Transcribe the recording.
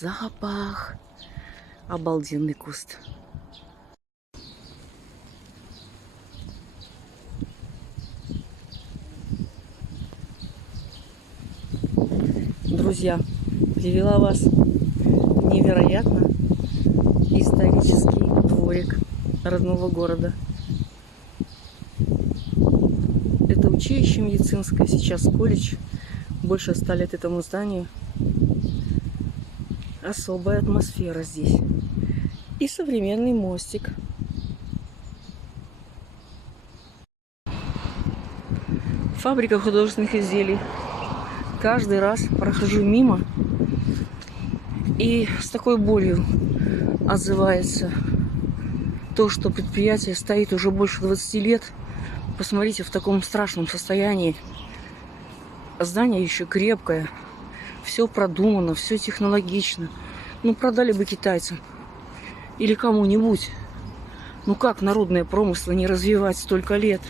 запах. Обалденный куст. Друзья, привела вас в невероятно исторический дворик родного города. Это училище медицинское, сейчас колледж. Больше 100 лет этому зданию. Особая атмосфера здесь. И современный мостик. Фабрика художественных изделий. Каждый раз прохожу мимо и с такой болью отзывается то, что предприятие стоит уже больше 20 лет. Посмотрите, в таком страшном состоянии. Здание еще крепкое. Все продумано, все технологично. Ну, продали бы китайцам. Или кому-нибудь. Ну, как народные промыслы не развивать столько лет?